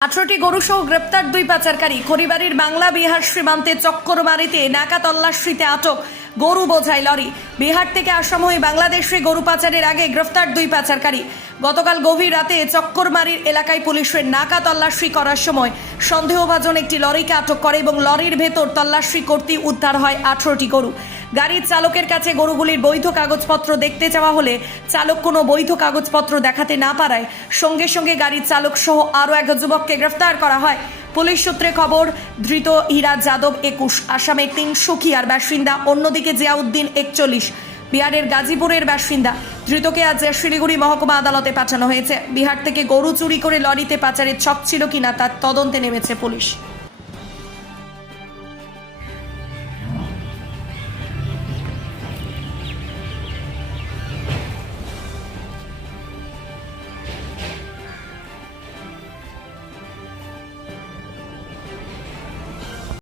আঠারোটি গরুসহ গ্রেপ্তার দুই পাচারকারী। খড়িবাড়ির বাংলা বিহার সীমান্তে চক্করমারিতে নাকা তল্লাশিতে আটক গরু বোঝাই লরি। বিহার থেকে আসাম হয়ে বাংলাদেশে গরু পাচারের আগে গ্রেফতার দুই পাচারকারী। গতকাল গভীর রাতে চক্করমারির এলাকায় পুলিশের নাকা তল্লাশি করার সময় সন্দেহভাজন একটি লরিকে আটক করে এবং লরির ভেতর তল্লাশি করতে উদ্ধার হয় আঠারোটি গরু। গাড়ির চালকের কাছে গরুগুলির বৈধ কাগজপত্র দেখতে চাওয়া হলে চালক কোনো বৈধ কাগজপত্র দেখাতে না পারায় সঙ্গে সঙ্গে গাড়ির চালক সহ আরও এক যুবককে গ্রেফতার করা হয়। পুলিশ সূত্রে খবর, ধৃত হীরা যাদব একুশ, আসামের তিনসুকিয়ার বাসিন্দা, অন্যদিকে জিয়াউদ্দিন একচল্লিশ। বিহারের গাজীপুরের বাসিন্দা, ধৃতকে আজ শিলিগুড়ি মহকুমা আদালতে পাঠানো হয়েছে। বিহার থেকে গরু চুরি করে লরিতে পাচারের ছক ছিল কিনা তার তদন্তে নেমেছে পুলিশ।